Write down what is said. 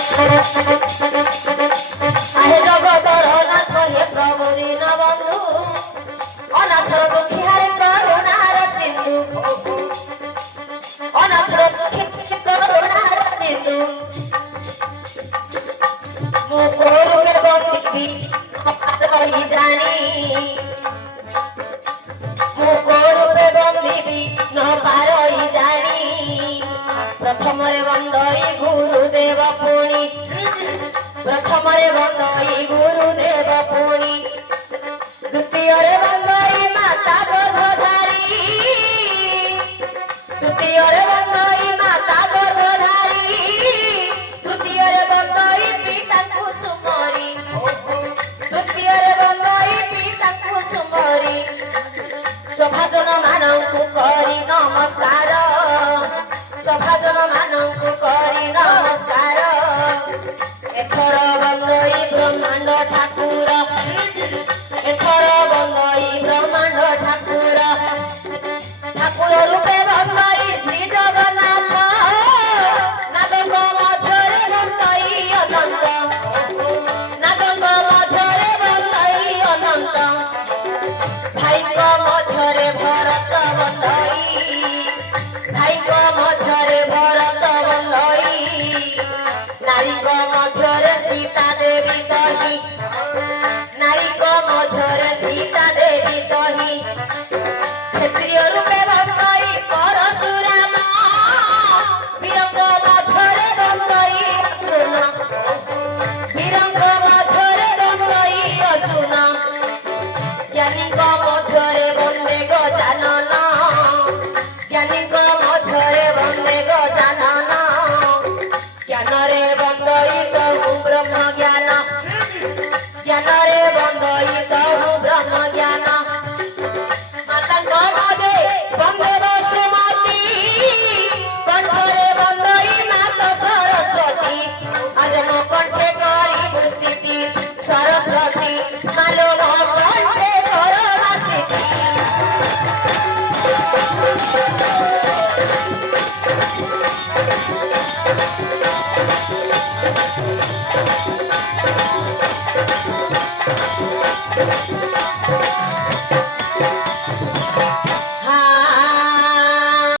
आहे जगतर नाथ हे प्रभु दीन बंधु अनाथर दुखी हरे करुणार सिंधु अनाथर दुखी करुणार सिंधु मु कोरुके बंदिबी पारई जानी मु कोरुके बंदिबी न पारई जानी प्रथमरे बंदई गुरुदेव पुणी प्रथमरे बंदई गुरुदेव पुणी द्वितीयरे बंदई माता गर्भधारी द्वितीयरे बंदई माता गर्भधारी तृतीयरे बंदई पिता कुसुमरी तृतीयरे बंदई पिता कुसुमरी सभाजन मानंकु करी नमस्कार सभाजन मानंकु करी नमस्कार एथर बंदई ब्रह्मांड ठाकुर एथर बंदई ब्रह्मांड ठाकुर ठाकुर रूपे बंदई श्री जगन्नाथ नागंग मध्यरे बंदई अनंत नागंग मध्यरे बंदई अनंत भाईक मध्यरे भरत बंदई भाईक मध्यरे भरत बंदई नारीक मध्यरे सीता देवी दही नारीक मध्यरे सीता देवी दही क्षत्रिय रूपे बंदई परशुराम वीरंग मध्यरे बंदई अर्जुन वीरंग मध्यरे बंदई अर्जुन ज्ञानीक मध्यरे बंदे गजानन ज्ञानीक मध्यरे बंदे गजानन ज्ञानरे बंदई कहु ब्रह्म ज्ञान ज्ञानरे बंदई कहु ब्रह्म ज्ञान मातंग मदे बंदे वसुमती कंठरे बंदई माता सरस्वती आज मो कंठे करी स्थिति सरस्वती मालो मो कंठे कर स्थिति